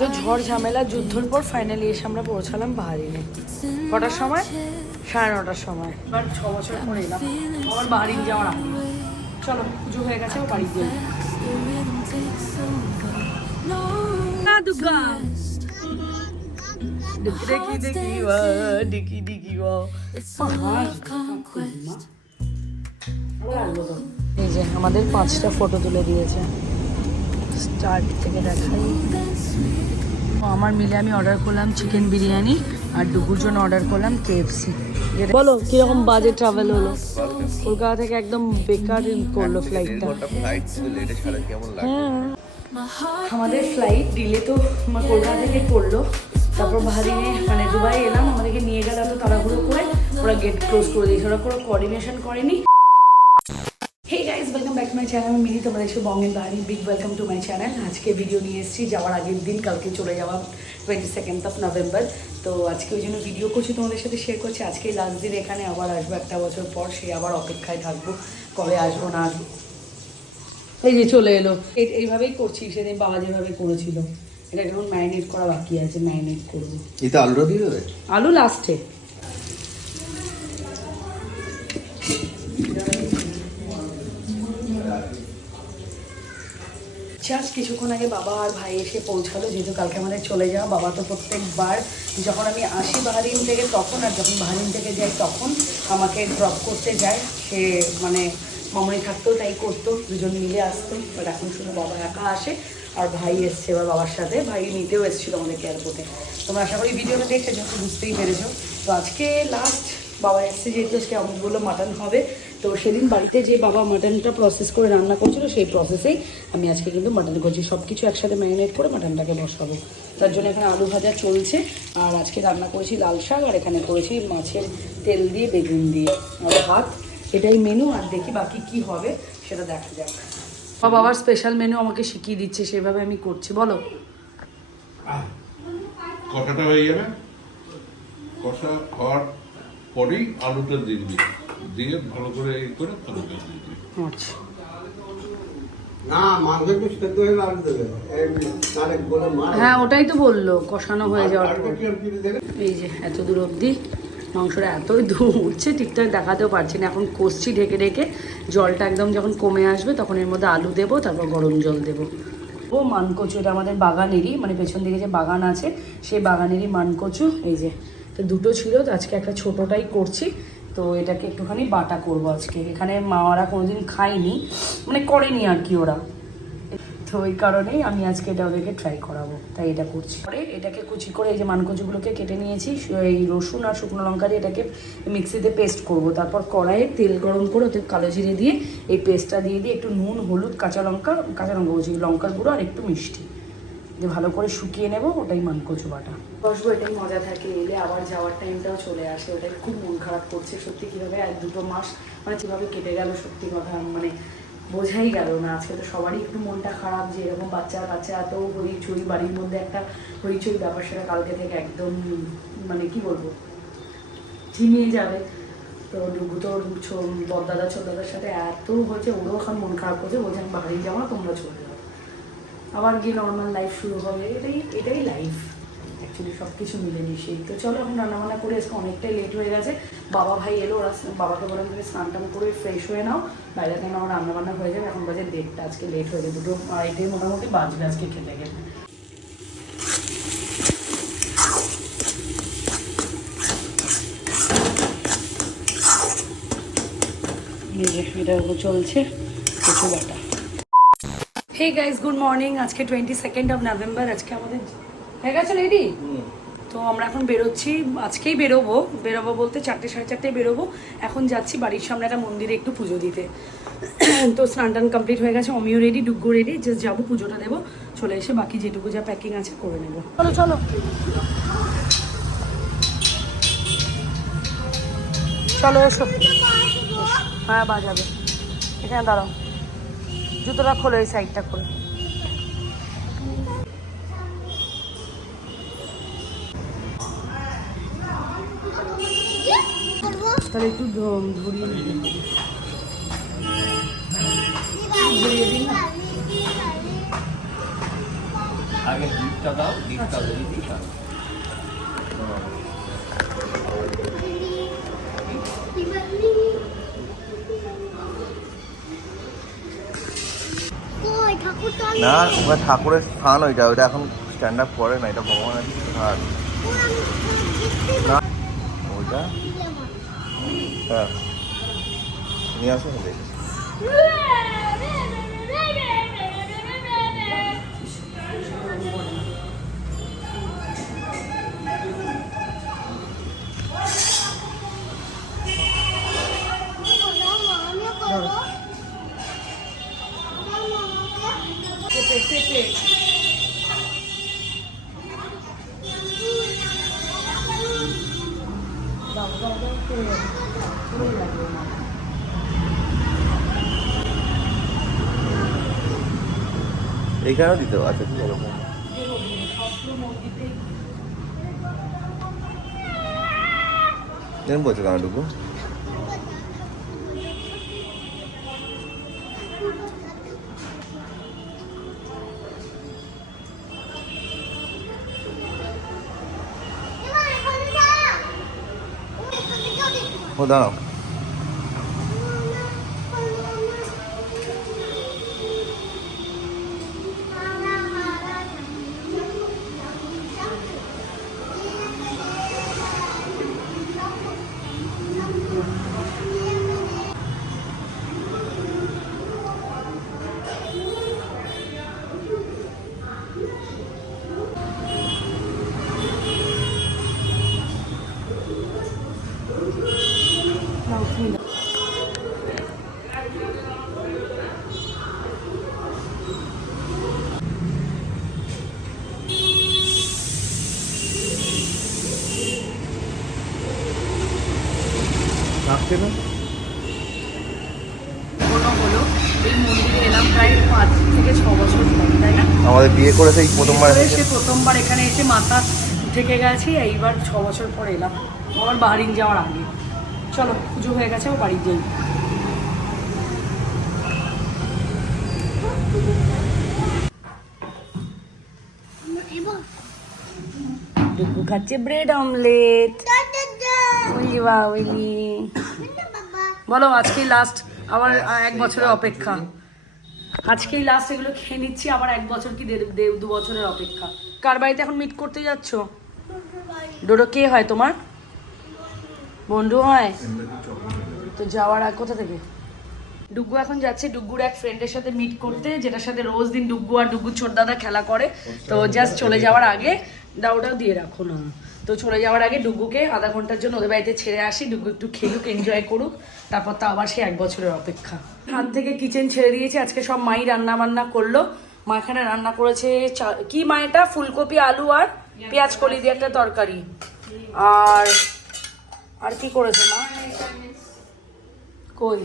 তো ঝড় ঝামেলা যুদ্ধর পর ফাইনালি এসে আমরা পৌঁছালাম বাহারিনে কটার সময়? সাড়ে নটার সময়। এবার ছ বছর পরে এলাম। আমার বাহারিন যাওয়ার আগে। চলো পুজো হয়ে গেছে ও বাড়ি দুর্গা। দেখি দেখি ওয়া, দেখি দেখি ওয়া। এই যে আমাদের পাঁচটা ফটো তুলে দিয়েছে। স্টার্ট থেকে দেখাই। তো আমার মিলে আমি অর্ডার করলাম চিকেন বিরিয়ানি আর ডুগুর জন্য অর্ডার করলাম কেএফসি বলো কীরকম বাজে ট্রাভেল হলো? কলকাতা থেকে একদম বেকার করল ফ্লাইটটা হ্যাঁ। আমাদের ফ্লাইট ডিলে তো আমার কলকাতা থেকে করল। তারপর বাহারিনে মানে দুবাই এলাম আমাদেরকে নিয়ে গেল এত তাড়াহুড়ো করে। ওরা গেট ক্লোজ করে দিয়েছে ওরা কোনো কোঅর্ডিনেশন করেনি। Hey guys welcome back to my channel আমি মিলি তোমরা দেখছ বঙ্গের বাহারি big welcome to my channel আজকে ভিডিও নিয়ে এসেছি যাওয়ার আগের দিন কালকে চলে যাওয়া টোয়েন্টি সেকেন্ড অফ নভেম্বর তো আজকে ওই জন্য ভিডিও করছি তোমাদের সাথে শেয়ার করছি। আজকে লাস্ট দিন এখানে আবার আসব একটা বছর পর সে আবার অপেক্ষায় থাকব কবে আসব না আসব। এই যে চলে এলো। এই- এইভাবেই করছি সেদিন বাবা যেভাবে করেছিল। এটা এখন ম্যারিনেট করা বাকি আছে ম্যারিনেট করব। এটা আলুটা দিয়ে দেবে? আলু লাস্টে জাস্ট কিছুক্ষণ আগে বাবা আর ভাই এসে পৌঁছালো, যেহেতু কালকে আমাদের চলে যাওয়া, বাবা তো প্রত্যেকবার যখন আমি আসি বাহারিন থেকে তখন আর যখন বাহারিন থেকে যাই তখন আমাকে ড্রপ করতে যায়। সে মানে মামনি থাকতেও তাই করতো, দুজন মিলে আসতো। বাট এখন শুধু বাবা একা আসে আর ভাই এসছে এবার বাবার সাথে। ভাই নিতেও এসেছিল আমাদেরকে এয়ারপোর্টে তোমরা আশা করি ভিডিওটা দেখেছ তো বুঝতেই পেরেছ। তো আজকে লাস্ট বাবা এসছে, যেহেতু আজকে অনেকগুলো মাটন হবে তো সেদিন বাড়িতে যে বাবা মাটনটা প্রসেস করে রান্না করছিল, সেই প্রসেসেই আমি আজকে কিন্তু মাটন করছি। সব কিছু একসাথে ম্যারিনেট করে মাটনটাকে বসাবো। তার জন্য এখানে আলু ভাজা চলছে। আর আজকে রান্না করেছি লাল শাক, আর এখানে করেছি মাছের তেল দিয়ে, বেগুন দিয়ে। আর ভাত, এটাই মেনু আর দেখি বাকি কি হবে, সেটা দেখা যাক। বাবা আবার স্পেশাল মেনু আমাকে শিখিয়ে দিচ্ছে, সেভাবে আমি করছি, বলো। কষাটা হয়ে যাবে কষা হওয়ার পরেই আলুটা দিয়ে দিবি। দিয়ে ভালো করে এই করে তরকারি দিয়ে দিবি। আচ্ছা। হয়ে হ্যাঁ ওটাই তো বলল কষানো হয়ে যাওয়ার পর। এই যে এত দূর অবধি মাংসটা এতই ধুম উঠছে ঠিকঠাক দেখাতেও পারছি না। এখন কষছি ঢেকে ঢেকে জলটা একদম যখন কমে আসবে তখন এর মধ্যে আলু দেবো তারপর গরম জল দেবো। ও মানকচু এটা আমাদের বাগানেরই মানে পেছন দিকে যে বাগান আছে সেই বাগানেরই মানকচু এই যে তো দুটো ছিল, তো আজকে একটা ছোটোটাই করছি। তো এটাকে একটুখানি বাটা করব আজকে। এখানে মাওয়ারা কোনোদিন খায়নি মানে করেনি আর কি ওরা। তো ওই কারণেই আমি আজকে এটা ওদেরকে ট্রাই করাবো, তাই এটা করছি। পরে এটাকে কুচি করে এই যে মানকচুগুলোকে কেটে নিয়েছি, এই রসুন আর শুকনো লঙ্কা দিয়ে এটাকে মিক্সিতে পেস্ট করব। তারপর কড়াইয়ে তেল গরম করে ওতে কালো জিরে দিয়ে এই পেস্টটা দিয়ে দিয়ে একটু নুন, হলুদ, কাঁচা লঙ্কা কাঁচা লঙ্কা বলছি, লঙ্কার গুঁড়ো আর একটু মিষ্টি। যে ভালো করে শুকিয়ে নেব, ওটাই মানকচু বাটা। বসবো, এটাই মজা থাকে, এলে আবার যাওয়ার টাইমটাও চলে আসে, ওটাই খুব মন খারাপ করছে। সত্যি কীভাবে এক দুটো মাস মানে কীভাবে কেটে গেল, সত্যি কথা মানে বোঝাই গেল না। আজকে তো সবারই একটু মনটা খারাপ যে এরকম বাচ্চা কাচ্চা, এত হইচই বাড়ির মধ্যে একটা হইচই ব্যাপার, সেটা কালকে থেকে একদম মানে কি বলব, ঝিমিয়ে যাবে। তো ডুবু তো তোর বদাদা ছোটদাদার সাথে এত হয়েছে, ওরও এখন মন খারাপ করছে, বলছে বাড়ি যাওয়া তোমরা চলে আবার গিয়ে নর্মাল লাইফ শুরু হবে। এটাই এটাই লাইফ অ্যাকচুয়ালি সব কিছু মিলে মিশিয়ে তো চলো এখন রান্নাবান্না করে আজকে অনেকটাই লেট হয়ে গেছে। বাবা ভাই এলো, ওরা বাবাকে বললাম তুমি স্নান টান করে ফ্রেশ হয়ে নাও। বাইরে থেকে আমার রান্নাবান্না হয়ে যাবে। এখন বাজে দেড়টা, আজকে লেট হয়ে যাবে দুটো আড়াইটে মোটামুটি বাজবে আজকে খেতে গেলে। এটা চলছে কিছু বাটা হে গাইজ গুড মর্নিং আজকে টোয়েন্টি সেকেন্ড অফ নভেম্বর আজকে আমাদের হয়ে গেছে রেডি তো আমরা এখন বেরোচ্ছি আজকেই বেরোবো। বেরোবো বলতে চারটে সাড়ে চারটেয় বেরোবো। এখন যাচ্ছি বাড়ির সামনে একটা মন্দিরে একটু পুজো দিতে। তো স্নান টান কমপ্লিট হয়ে গেছে অমিও রেডি ডুগ্গো রেডি জাস্ট যাব পুজোটা দেবো চলে এসে বাকি যেটুকু যা প্যাকিং আছে করে নেব। চলো চলো। চলো এসো। হ্যাঁ বাজাবে। এখানে দাঁড়াও। জুতোটা খোলো এই সাইডটা খোলো তাহলে একটু ধরিয়ে ধরিয়ে দিন আগে গিফটটা দাও গিফটটা দিয়ে দিই কই ঠাকুরটা আমি না ওটা ঠাকুরের স্থান ওইটা ওইটা এখন স্ট্যান্ড আপ করে না, এটা ভগবানের স্থান। ওইটা? হ্যাঁ। নিয়ে আসো না না এইখানেও দিতে আচ্ছা ঠিক আছে। বলছো কেন ডুবু দেখো ও বিয়ে করে সেই প্রথমবার বিয়ে করে এসেছে? সে প্রথমবার এখানে এসে মাথা ঢেকে গেছি এইবার ছ বছর পর এলাম। আমার বাড়ি যাওয়ার আগে। চলো পুজো হয়ে গেছে ও বাড়ি যাই। এবার খাচ্ছে ব্রেড অমলেট ওইলি বা ওইলি বলো আজকে লাস্ট আবার এক বছরের অপেক্ষা। আজকেই লাস্ট এগুলো খেয়ে নিচ্ছি, আবার এক বছর কি দু বছরের অপেক্ষা। কার বাড়িতে এখন মিট করতে যাচ্ছ? ডোডো কে হয় তোমার? বন্ধু হয়? তো যাওয়ার আর কোথা থেকে? ডুগু এখন যাচ্ছে ডুগুর এক ফ্রেন্ডের সাথে মিট করতে, যেটার সাথে রোজ দিন ডুগু আর ডুগুর ছোট দাদা খেলা করে। তো জাস্ট চলে যাওয়ার আগে দাওটাও দিয়ে রাখো না। তো চলে যাওয়ার আগে ডুগুকে আধা ঘণ্টার জন্য ওদের বাড়িতে ছেড়ে আসি। ডুগু একটু খেলুক এনজয় করুক। তারপর তো আবার সে এক বছরের অপেক্ষা। হাত থেকে কিচেন ছেড়ে দিয়েছে। আজকে সব মাই রান্না বান্না করল। মা এখানে রান্না করেছে কি মা এটা? ফুলকপি আলু আর পেঁয়াজ কলি দিয়ে একটা তরকারি। আর আর কি করেছে মা? কই?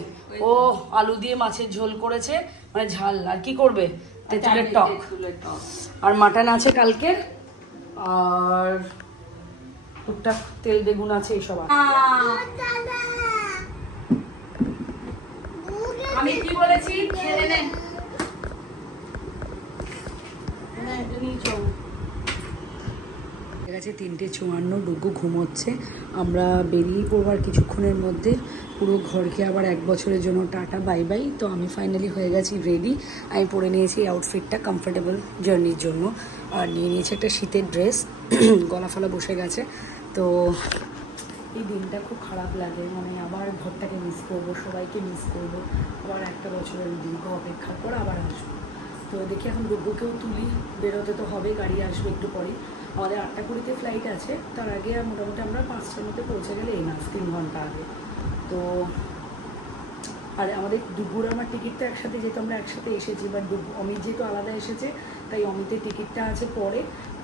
ও আলু দিয়ে মাছের ঝোল করেছে। মানে ঝাল। আর কি করবে? তেঁতুলের টক। আর মাটন আছে কালকে আর টুকটাক তেল বেগুন আছে এইসব আমি কি বলেছি? খেলে নে আছে তিনটে চুয়ান্ন ডুগু ঘুমোচ্ছে। আমরা বেরিয়ে পড়বার কিছুক্ষণের মধ্যে। পুরো ঘরকে আবার এক বছরের জন্য টাটা বাই বাই। তো আমি ফাইনালি হয়ে গেছি রেডি আমি পরে নিয়েছি এই আউটফিটটা কমফোর্টেবল জার্নির জন্য। আর নিয়ে নিয়েছি একটা শীতের ড্রেস গলা ফলা বসে গেছে। তো এই দিনটা খুব খারাপ লাগে। মানে আবার ঘরটাকে মিস করব, সবাইকে মিস করব। আবার একটা বছরের দীর্ঘ অপেক্ষার পর আবার আসব। তো দেখি এখন ডুব্বুকেও তুলি, বেরোতে তো হবে গাড়ি আসবে একটু পরে আমাদের আটটা কুড়িতে ফ্লাইট আছে, তার আগে মোটামুটি আমরা পাঁচটার মধ্যে পৌঁছে গেলে এনাফ তিন ঘণ্টা আগে। তো আর আমাদের ডুবুর আমার টিকিটটা একসাথে, যেহেতু আমরা একসাথে এসেছি, বা বাট অমিত যেহেতু আলাদা এসেছে, তাই অমিতের টিকিটটা আছে পরে।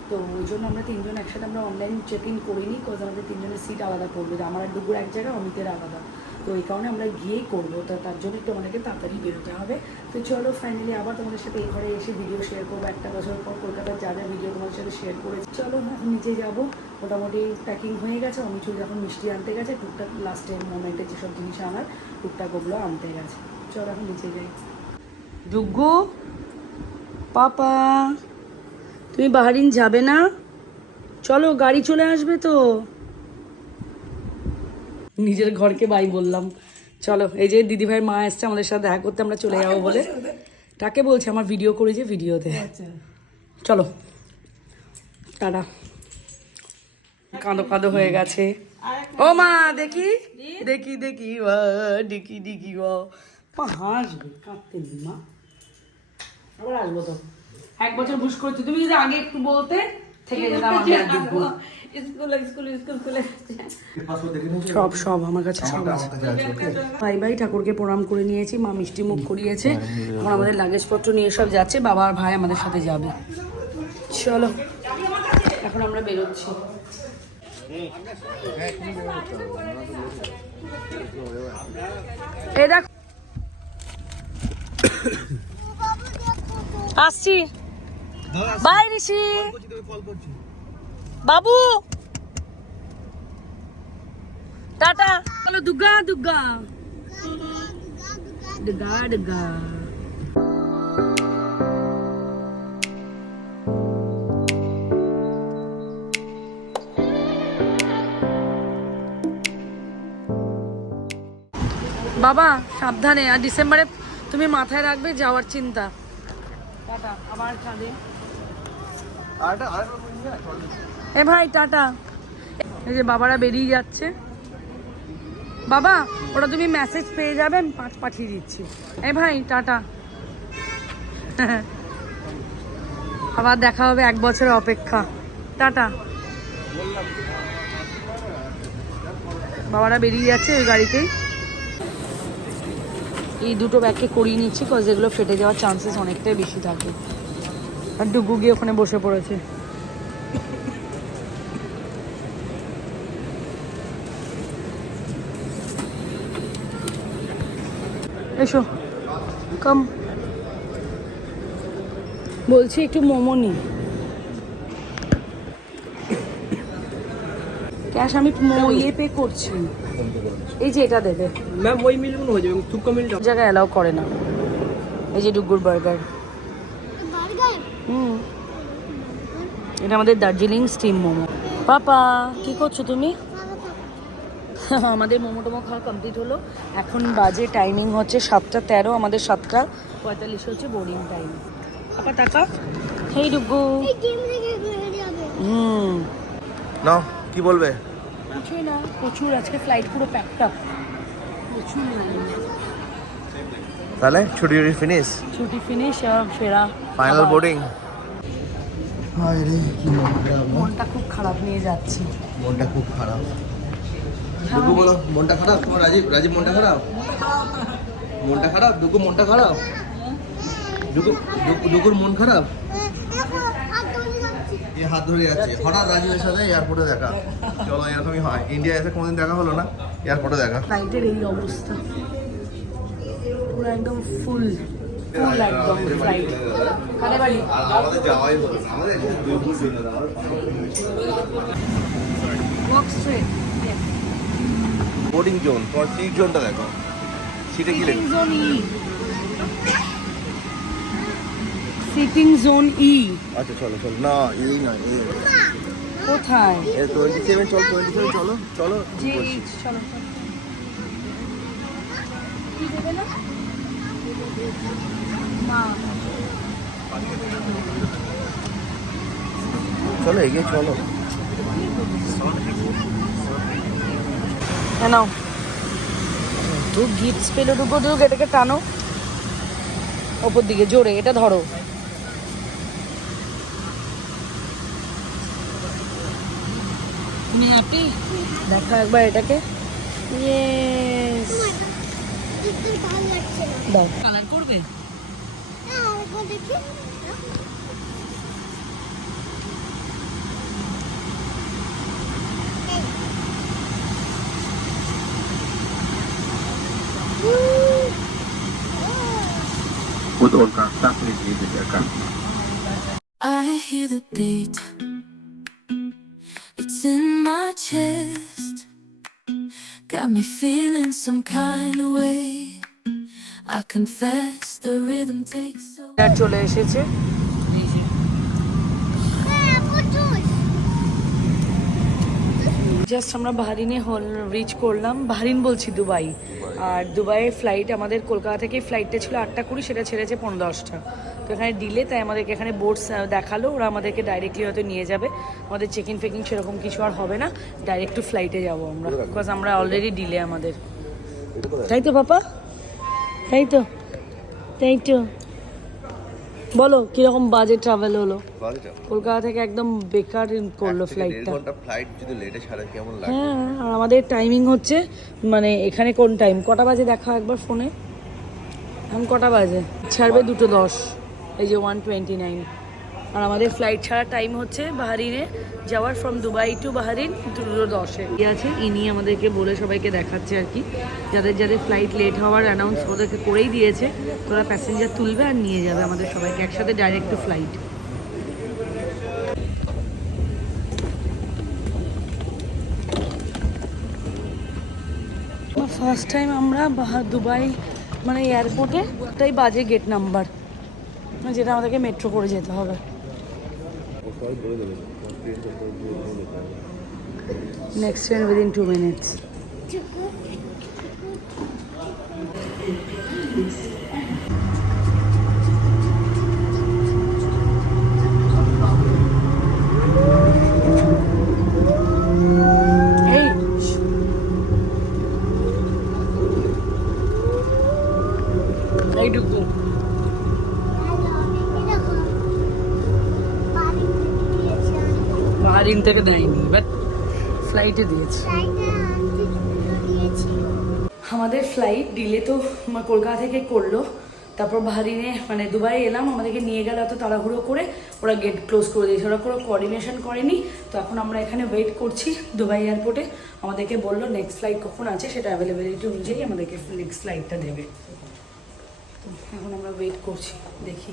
তো ওই জন্য আমরা তিনজন একসাথে আমরা অনলাইন চেক ইন করিনি কজ আমাদের তিনজনের সিট আলাদা পড়বে। আমার আর ডুবুর এক জায়গায়, অমিতের আলাদা। তো এই কারণে আমরা গিয়েই করব। তো তার জন্য একটু আমাদেরকে তাড়াতাড়ি বেরোতে হবে। তো চলো ফাইনালি আবার তোমাদের সাথে এই ঘরে এসে ভিডিও শেয়ার করব। একটা বছর পর কলকাতার যা যা ভিডিও তোমাদের সাথে শেয়ার করেছি। চলো এখন নিচে যাব। মোটামুটি প্যাকিং হয়ে গেছে। অমিচু যখন মিষ্টি আনতে গেছে, টুকটাক লাস্টের মোমেন্টে যেসব জিনিস আনার, টুকটাক ওগুলো আনতে গেছে। চলো, এখন নিচে যাই। ডুগু পাপা। তুমি বাহারিন যাবে না? চলো গাড়ি চলে আসবে তো। নিজের ঘরকে বাই বললাম। চলো এই যে দিদি ভাইয়ের মা এসছে আমাদের সাথে দেখা করতে আমরা চলে যাব বলে। তাকে বলছে আমার ভিডিও করে যে ভিডিওতে চলো। টাটা কাঁদো কাঁদো হয়ে গেছে। ও মা দেখি? দেখি দেখি দেখি দেখি। মা হাসবে কাঁদতে মা। আবার আসব তো। এক বছর বুস করেছি। তুমি যদি আগে একটু বলতে থেকে যেতাম আমি। আর দিব্যু। সব সব আমার কাছে সব আছে। ভাই ভাই ঠাকুরকে প্রণাম করে নিয়েছি মা মিষ্টি মুখ করিয়েছে। এখন আমাদের লাগেজপত্র নিয়ে সব যাচ্ছে বাবা আর ভাই আমাদের সাথে যাবে। চলো এখন আমরা বেরোচ্ছি। আসছি। বাই ঋষি। বাবু। টাটা। বাবা, সাবধানে। আর ডিসেম্বরে তুমি মাথায় রাখবে যাওয়ার চিন্তা। টাটা, আবার কাঁদে আরেকটা আরেকটা বলি না, চল। এ ভাই, টাটা। এই যে বাবারা বেরিয়ে যাচ্ছে। বাবা, ওটা তুমি মেসেজ পেয়ে যাবেন পাঁচ পাঠিয়ে দিচ্ছি। এ ভাই, টাটা। আবার দেখা হবে এক বছরের অপেক্ষা। টাটা। বাবারা বেরিয়ে যাচ্ছে ওই গাড়িতেই এই দুটো ব্যাগকে করিয়ে নিচ্ছি কজ এগুলো ফেটে যাওয়ার চান্সেস অনেকটাই বেশি থাকে। আর ডুগু গিয়ে ওখানে বসে পড়েছে। এসো কাম। বলছি একটু মোমো নি। ক্যাশ আমি ইয়ে পে করছি। এই যে এটা দেবে। ম্যাম ওই মিলগুলো হয়ে যাবে থুপকা মিল জায়গায় অ্যালাউ করে না। এই যে ডুগুর বার্গার। হুম। এটা আমাদের দার্জিলিং স্টিম মোমো। পাপা কি করছ তুমি? আমাদের মোমো টোমো খাওয়া কমপ্লিট হলো। এখন বাজে টাইমিং হচ্ছে সাতটা তেরো আমাদের সাতটা পঁয়তাল্লিশ হচ্ছে বোর্ডিং টাইম আপা টাকা? হেই ডুগু হুম। নাও কি বলবে? কিছুই না প্রচুর আজকে ফ্লাইট পুরো প্যাকড আপ প্রচুর লাইন তাহলে ছুটি ছুটি ফিনিশ ছুটি ফিনিশ ফেরা ফাইনাল। বোর্ডিং মনটা খুব খারাপ নিয়ে যাচ্ছি। মনটা খুব খারাপ। দুগু বলো মনটা খারাপ? তোমার রাজীব রাজীব মনটা খারাপ? মনটা খারাপ? দুগু মনটা খারাপ? দুগু দুগু- দুগুর মন খারাপ? এ হাত ধরে যাচ্ছে। হঠাৎ রাজীবের সাথে এয়ারপোর্টে দেখা। চলো এরকমই হয়। ইন্ডিয়া এসে কোনোদিন দেখা হলো না এয়ারপোর্টে দেখা। ফ্লাইটের এই অবস্থা। পুরো একদম ফুল ফুল একদম ফ্লাইট কানে বাড়ি আমাদের যাওয়াই হলো না। আমাদের দুই ঘুর দিন ওয়াক বোর্ডিং জোন তোমার সিট জোনটা দেখো। সিটে কি লেগে zone E seating zone E আচ্ছা চলো চলো। না এই নয় এই কোথায়? সেভেন চলো টোয়েন্টি চলো চলো। চলো। না? চলো এগিয়ে চলো। নাও তো গিফটস পেল দুপুর দুপুর এটাকে টানো। ওপর দিকে জোরে এটা ধরো। তুমি হ্যাপি দেখো একবার এটাকে। ইয়েস একটু ভালো লাগছে না দাও কালার করবে I hear the beat. It's in my chest. Got me feeling some kind of way. I confess the rhythm takes so চলে এসেছে। জাস্ট আমরা বাহারিনে হল রিচ করলাম। বাহারিন বলছি দুবাই। আর দুবাইয়ের ফ্লাইট আমাদের কলকাতা থেকে ফ্লাইটটা ছিল আটটা কুড়ি সেটা ছেড়েছে পনেরো দশটা। তো এখানে ডিলে তাই আমাদেরকে এখানে বোর্ডস দেখাল। ওরা আমাদেরকে ডাইরেক্টলি হয়তো নিয়ে যাবে। আমাদের চেক ইন ফেকিং সেরকম কিছু আর হবে না। ডাইরেক্ট টু ফ্লাইটে যাব আমরা বিকজ আমরা অলরেডি ডিলে আমাদের। তাই তো পাপা? তাই তো? তাই তো? বলো কীরকম বাজে ট্রাভেল হলো? কলকাতা থেকে একদম বেকার করল ফ্লাইটটা ফ্লাইট যদি লেটে ছাড়ে কেমন হ্যাঁ আর আমাদের টাইমিং হচ্ছে মানে এখানে কোন টাইম কটা বাজে দেখা একবার ফোনে এখন কটা বাজে? ছাড়বে দুটো দশ। এই যে ওয়ান টোয়েন্টি নাইন আর আমাদের ফ্লাইট ছাড়া টাইম হচ্ছে বাহারিনে যাওয়ার ফ্রম দুবাই টু বাহারিন দুটো দশে আছে, ইনি আমাদেরকে বলে সবাইকে দেখাচ্ছে আর কি। যাদের যাদের ফ্লাইট লেট হওয়ার অ্যানাউন্স ওদেরকে করেই দিয়েছে। তোরা প্যাসেঞ্জার তুলবে আর নিয়ে যাবে আমাদের সবাইকে একসাথে direct to flight first time আমরা দুবাই মানে এয়ারপোর্টে ওটাই বাজে গেট নাম্বার যেটা আমাদেরকে মেট্রো করে যেতে হবে। Next train within two minutes এই এইটুকু বাহারিন থেকে দেয়নি বাট ফ্লাইটে দিয়েছে। আমাদের ফ্লাইট ডিলে তো কলকাতা থেকে করল তারপর বাহারিনে মানে দুবাই এলাম আমাদেরকে নিয়ে গেল এত তাড়াহুড়ো করে ওরা গেট ক্লোজ করে দিয়েছে ওরা কোনো কোঅর্ডিনেশন করেনি তো এখন আমরা এখানে ওয়েট করছি দুবাই এয়ারপোর্টে আমাদেরকে বলল নেক্সট ফ্লাইট কখন আছে সেটা অ্যাভেলেবিলিটি অনুযায়ী আমাদেরকে নেক্সট ফ্লাইটটা দেবে। তো এখন আমরা ওয়েট করছি দেখি।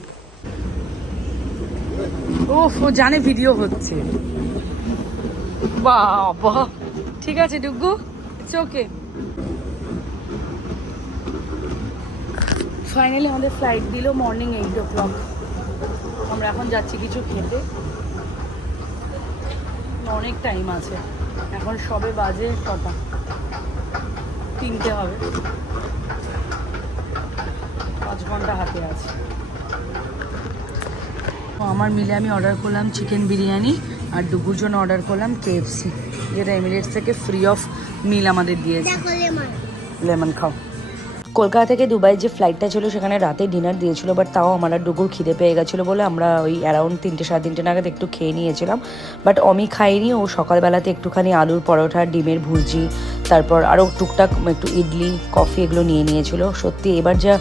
ও জানে ভিডিও হচ্ছে। বাবা। ঠিক আছে, ডুগু? ইটস ওকে ফাইনালি আমাদের ফ্লাইট দিল মর্নিং এইট ও ক্লক আমরা এখন যাচ্ছি কিছু খেতে। অনেক টাইম আছে। এখন সবে বাজে কটা তিনটে হবে। পাঁচ ঘণ্টা হাতে আছে। আমার মিলে আমি অর্ডার করলাম চিকেন বিরিয়ানি। আর ডুগুর জন্য অর্ডার করলাম কেএফসি যেটা এমিরেটস থেকে ফ্রি অফ মিল আমাদের দিয়েছে। লেমন। লেমন খাও। কলকাতা থেকে দুবাই যে ফ্লাইটটা ছিল সেখানে রাতে ডিনার দিয়েছিল বাট তাও আমার আর ডুগুর খিদে পেয়ে গেছিল বলে আমরা ওই অ্যারাউন্ড তিনটে সাড়ে তিনটে নাগাদ একটু খেয়ে নিয়েছিলাম। বাট অমি খাইনি ও সকালবেলাতে একটুখানি আলুর পরোটা ডিমের ভুজি তারপর আরও টুকটাক একটু ইডলি, কফি এগুলো নিয়ে নিয়েছিল। সত্যি এবার যা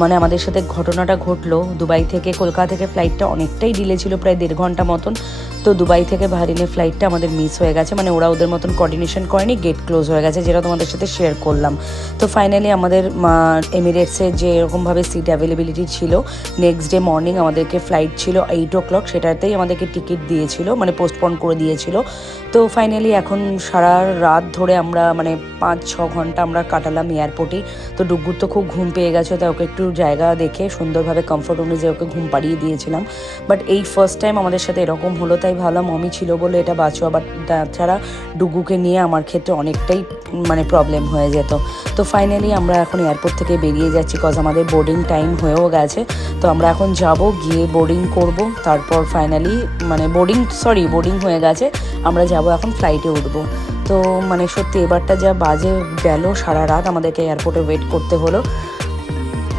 মানে আমাদের সাথে ঘটনাটা ঘটলো, দুবাই থেকে কলকাতা থেকে ফ্লাইটটা অনেকটাই ডিলে ছিল, প্রায় দেড় ঘণ্টা মতন। তো দুবাই থেকে বাহারিনের ফ্লাইটটা আমাদের মিস হয়ে গেছে মানে ওরা ওদের মতন কোঅর্ডিনেশন করেনি গেট ক্লোজ হয়ে গেছে, যেটা তোমাদের সাথে শেয়ার করলাম। তো ফাইনালি আমাদের এমিরেটসের যে এরকমভাবে সিট অ্যাভেলেবিলিটি ছিল নেক্সট ডে মর্নিং আমাদেরকে ফ্লাইট ছিল এইট ও ক্লক সেটাতেই আমাদেরকে টিকিট দিয়েছিল মানে পোস্টপন করে দিয়েছিল। তো ফাইনালি এখন সারা রাত ধরে আমরা মানে পাঁচ, ছ ঘণ্টা আমরা কাটালাম এয়ারপোর্টে তো ডুগুর তো খুব ঘুম পেয়ে গেছে, তাই ওকে একটু জায়গা দেখে সুন্দরভাবে কমফোর্ট অনুযায়ী ওকে ঘুম পাড়িয়ে দিয়েছিলাম। বাট এই ফার্স্ট টাইম আমাদের সাথে এরকম হলো, তাই ভাবলাম মমি ছিল বলে এটা বাঁচোয়া। বাট তাছাড়া ডুগুকে নিয়ে আমার ক্ষেত্রে অনেকটাই মানে প্রবলেম হয়ে যেত। তো ফাইনালি আমরা এখন এয়ারপোর্ট থেকে বেরিয়ে যাচ্ছি কজ আমাদের বোর্ডিং টাইম হয়েও গেছে। তো আমরা এখন যাব, গিয়ে বোর্ডিং করব। তারপর ফাইনালি মানে বোর্ডিং সরি বোর্ডিং হয়ে গেছে। আমরা যাব, এখন ফ্লাইটে উঠবো। তো মানে সত্যি এবারটা যা বাজে গেল সারা রাত আমাদেরকে এয়ারপোর্টে ওয়েট করতে হলো।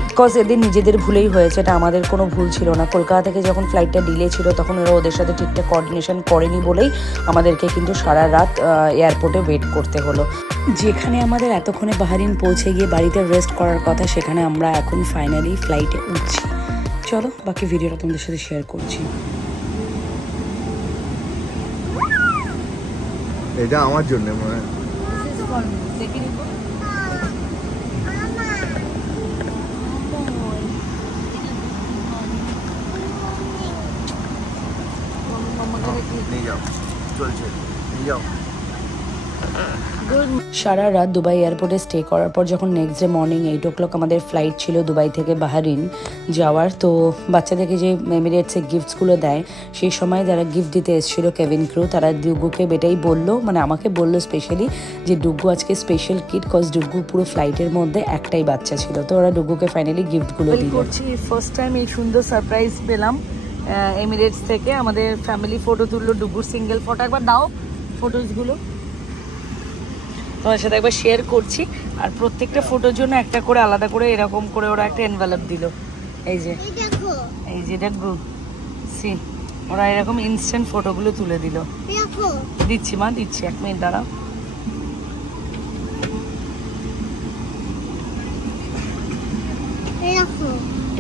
বিকজ এদের নিজেদের ভুলেই হয়েছে, এটা আমাদের কোনো ভুল ছিল না। কলকাতা থেকে যখন ফ্লাইটটা ডিলে ছিল, তখন ওরা ওদের সাথে ঠিকঠাক কোঅর্ডিনেশন করেনি বলেই আমাদেরকে কিন্তু সারা রাত এয়ারপোর্টে ওয়েট করতে হলো। যেখানে আমাদের এতক্ষণে বাহারিন পৌঁছে গিয়ে বাড়িতে রেস্ট করার কথা, সেখানে আমরা এখন ফাইনালি ফ্লাইটে উঠছি। চলো, বাকি ভিডিওটা তোমাদের সাথে শেয়ার করছি। এটা আমার জন্য মনে হয়। নিয়ে যাও। চলছে। নিয়ে যাও। সারা রাত দুবাই এয়ারপোর্টে স্টে করার পর যখন next day morning eight o'clock আমাদের ফ্লাইট ছিল দুবাই থেকে বাহারিন যাওয়ার তো বাচ্চাদেরকে যে এমিরেটসে গিফটসগুলো দেয় সেই সময় যারা গিফট দিতে এসেছিল কেভিন ক্রু তারা ডুগুকে বেটাই বলল মানে আমাকে বলল স্পেশালি যে ডুগু আজকে স্পেশাল কিট কজ ডুগু পুরো ফ্লাইটের মধ্যে একটাই বাচ্চা ছিল তো ওরা ডুগুকে ফাইনালি গিফটগুলো দিল। করছি ফার্স্ট টাইম এই সুন্দর সারপ্রাইজ পেলাম এমিরেটস থেকে আমাদের ফ্যামিলি ফটো তুললো ডুগুর সিঙ্গেল ফটো একবার দাও ফটোসগুলো তোমার সাথে একবার শেয়ার করছি। আর প্রত্যেকটা ফটোর জন্য একটা করে আলাদা করে এরকম করে ওরা একটা এনভেলপ দিল। এই যে এই যে দেখো। সি ওরা এরকম ইনস্ট্যান্ট ফটোগুলো তুলে দিল। দিচ্ছি মা দিচ্ছি। এক মিনিট দাঁড়াও।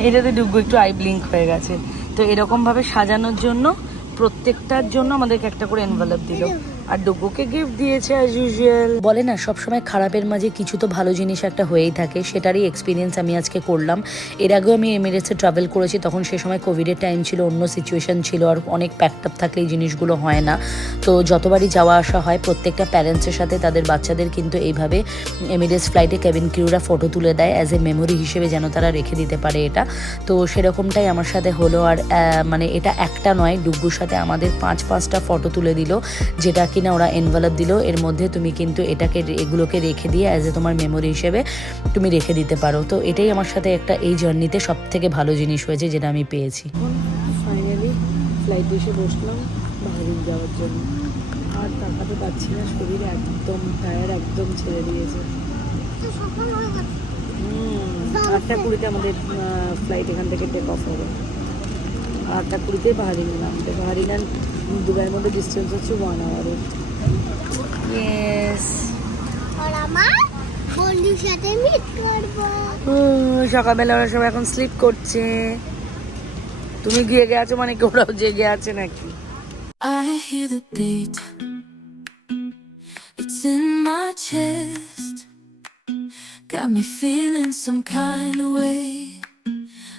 এইটাতে ডুগু একটু আই ব্লিঙ্ক হয়ে গেছে। তো এরকমভাবে সাজানোর জন্য প্রত্যেকটার জন্য আমাদেরকে একটা করে এনভেলপ দিল। আর ডুগুকে গিফট দিয়েছে অ্যাজ ইউজুয়াল বলে না, সবসময় খারাপের মাঝে কিছু তো ভালো জিনিস একটা হয়েই থাকে, সেটারই এক্সপিরিয়েন্স আমি আজকে করলাম। এর আগেও আমি এমিরেটসে ট্রাভেল করেছি, তখন সে সময় কোভিডের টাইম ছিল, অন্য সিচুয়েশন ছিল, আর অনেক প্যাকড আপ থাকলে এই জিনিসগুলো হয় না। তো যতবারই যাওয়া আসা হয়, প্রত্যেকটা প্যারেন্টসের সাথে তাদের বাচ্চাদের কিন্তু এইভাবে এমিরেটস ফ্লাইটে কেবিন ক্রিউরা ফটো তুলে দেয় অ্যাজ এ মেমোরি হিসেবে যেন তারা রেখে দিতে পারে এটা। তো সেরকমটাই আমার সাথে হলো, আর মানে এটা একটা নয় ডুগ্গুর সাথে আমাদের পাঁচ পাঁচটা ফটো তুলে দিল, যেটা কিনা ওরা এনভেলপ দিল, এর মধ্যে তুমি কিন্তু এটাকে, এগুলোকে রেখে দিয়ে অ্যাজ এ তোমার মেমোরি হিসেবে তুমি রেখে দিতে পারো। তো এটাই আমার সাথে একটা এই জার্নিতে সব থেকে ভালো জিনিস হয়েছে যেটা আমি পেয়েছি। ফাইনালি ফ্লাইটে এসে বসলাম বাহারিন যাওয়ার জন্য। আর তাকাতে পারছি না, শরীর একদম টায়ার একদম ছেড়ে দিয়েছে। আটটা কুড়িতে আমাদের ফ্লাইট এখান থেকে টেক অফ হবে। আটটা কুড়িতে বাহারিনে নামবে আর দুবাইয়ের মধ্যে ডিস্টেন্স হচ্ছে ওয়ান আওয়ারের আর করব সকালবেলা ওরা সব এখন স্লিপ করছে তুমি গিয়ে গেছো মানে কি ওরাও জেগে আছে নাকি I hear the beat. It's in my chest. Got me feeling some kind of way.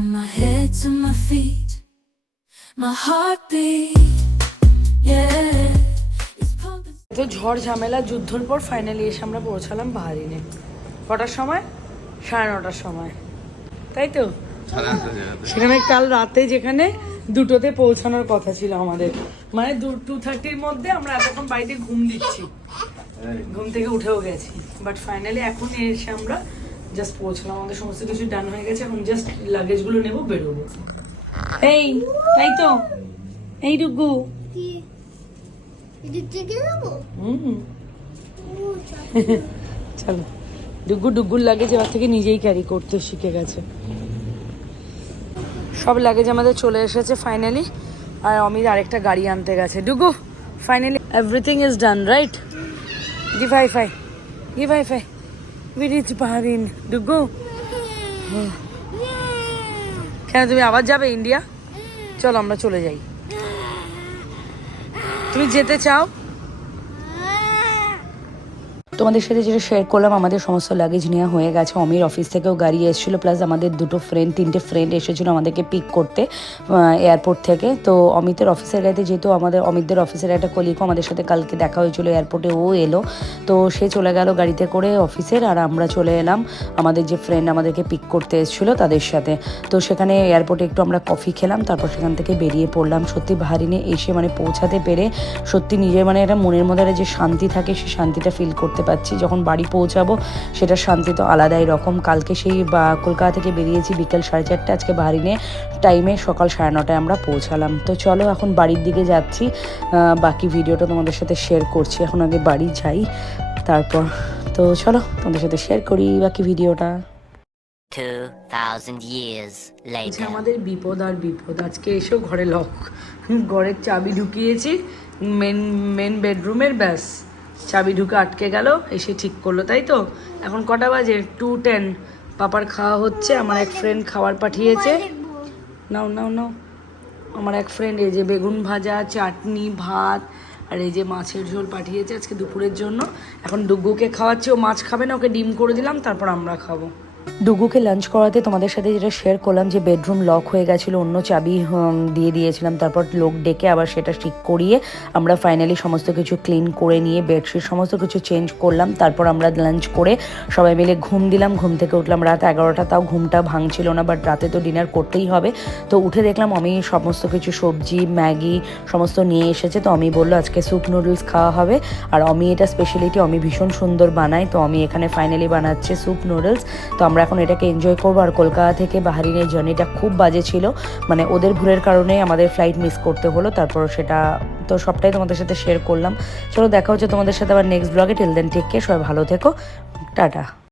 from my head to my feet. My heartbeat, yeah, তো ঝড় ঝামেলা যুদ্ধর পর ফাইনালি এসে আমরা পৌঁছালাম বাহারিনে। কটার সময়? সাড়ে নটার সময়। তাই তো? সেখানে কাল রাতে যেখানে দুটোতে পৌঁছানোর কথা ছিল আমাদের। মানে টু থার্টির মধ্যে আমরা এতক্ষণ বাড়িতে ঘুম দিচ্ছি। ঘুম থেকে উঠেও গেছি। বাট ফাইনালি এখন এসে আমরা জাস্ট পৌঁছলাম আমাদের সমস্ত কিছু ডান হয়ে গেছে এখন জাস্ট লাগেজগুলো নেব বেরোবো। এই তাই তো? ও, চাপ- চলো। ডুগু ডুগুর লাগেজ এবার থেকে নিজেই ক্যারি করতে শিখে গেছে। সব লাগেজ আমাদের চলে এসেছে ফাইনালি আর অমিত আরেকটা গাড়ি আনতে গেছে। Dugu finally everything is done right give high five give high five we reach Bahrain Dugu কেন, তুমি আবার যাবে ইন্ডিয়া চলো, আমরা চলে যাই। তুমি যেতে চাও? তোমাদের সাথে যেটা শেয়ার করলাম, আমাদের সমস্ত লাগেজ নেওয়া হয়ে গেছে। অমির অফিস থেকেও গাড়ি এসেছিল প্লাস আমাদের দুটো ফ্রেন্ড তিনটে ফ্রেন্ড এসেছিল আমাদেরকে পিক করতে এয়ারপোর্ট থেকে। তো অমিতের অফিসের গাড়িতে যেহেতু আমাদের, অমিতদের অফিসের একটা কলিগও আমাদের সাথে কালকে দেখা হয়েছিল এয়ারপোর্টে ও এলো। তো সে চলে গেল গাড়িতে করে অফিসের আর আমরা চলে এলাম আমাদের যে ফ্রেন্ড আমাদেরকে পিক করতে এসেছিল তাদের সাথে। তো সেখানে এয়ারপোর্টে একটু আমরা কফি খেলাম, তারপর সেখান থেকে বেরিয়ে পড়লাম। সত্যি বাহারিনে এসে মানে পৌঁছাতে পেরে, সত্যি নিজের মানে একটা মনের মধ্যে একটা যে শান্তি থাকে, সেই শান্তিটা ফিল করতে পারছি যখন বাড়ি পৌঁছাবো সেটা শান্তি তো আলাদাই রকম। কালকে সেই বা কলকাতা থেকে বেরিয়েছি বিকেল সাড়ে চারটে আজকে বাহারিনে টাইমে সকাল সাড়ে নটায় আমরা পৌঁছালাম। তো চলো এখন বাড়ির দিকে যাচ্ছি। বাকি ভিডিওটা তোমাদের সাথে শেয়ার করছি। এখন আগে বাড়ি যাই তারপর তো চলো তোমাদের সাথে শেয়ার করি বাকি ভিডিওটা। 2,000 years আমাদের বিপদ আর বিপদ আজকে এসেও ঘরে লক ঘরের চাবি ঢুকিয়েছি মেন মেন বেডরুমের ব্যাস। চাবি ঢুকে আটকে গেল, এসে ঠিক করল, তাই তো? এখন কটা বাজে? টু টেন পাপার খাওয়া হচ্ছে, আমার এক ফ্রেন্ড খাবার পাঠিয়েছে। নাও নাও নাও। আমার এক ফ্রেন্ড এই যে বেগুন ভাজা, চাটনি, ভাত, আর এই যে মাছের ঝোল পাঠিয়েছে আজকে দুপুরের জন্য। এখন ডুগুকে খাওয়াচ্ছি, ও মাছ খাবে না, ওকে ডিম করে দিলাম, তারপর আমরা খাব। ডুগুকে লাঞ্চ করাতে তোমাদের সাথে যেটা শেয়ার করলাম যে বেডরুম লক হয়ে গেছিল, অন্য চাবি দিয়ে দিয়েছিলাম, তারপর লোক ডেকে আবার সেটা ঠিক করিয়ে আমরা ফাইনালি সমস্ত কিছু ক্লিন করে নিয়ে বেডশিট সমস্ত কিছু চেঞ্জ করলাম, তারপর আমরা লাঞ্চ করে সবাই মিলে ঘুম দিলাম, ঘুম থেকে উঠলাম রাত এগারোটা, তাও ঘুমটা ভাঙছিল না বাট রাতে তো ডিনার করতেই হবে। তো উঠে দেখলাম আমি সমস্ত কিছু সবজি, ম্যাগি সমস্ত নিয়ে এসেছে, তো আমি বলল আজকে স্যুপ নুডলস খাওয়া হবে, আর আমি এটা স্পেশালিটি আমি ভীষণ সুন্দর বানাই তো আমি এখানে ফাইনালি বানাচ্ছি স্যুপ নুডলস তো আমরা এখন এটাকে এনজয় করব। আর কলকাতা থেকে বাহারিনের জার্নিটা খুব বাজে ছিল। মানে ওদের ভুলের কারণে আমাদের ফ্লাইট মিস করতে হলো। তারপর সেটা তো সবটাই তোমাদের সাথে শেয়ার করলাম। চলো দেখা হচ্ছে তোমাদের সাথে আবার নেক্সট ব্লগে টিল দেন টেক কে সবাই ভালো থেকো। টাটা।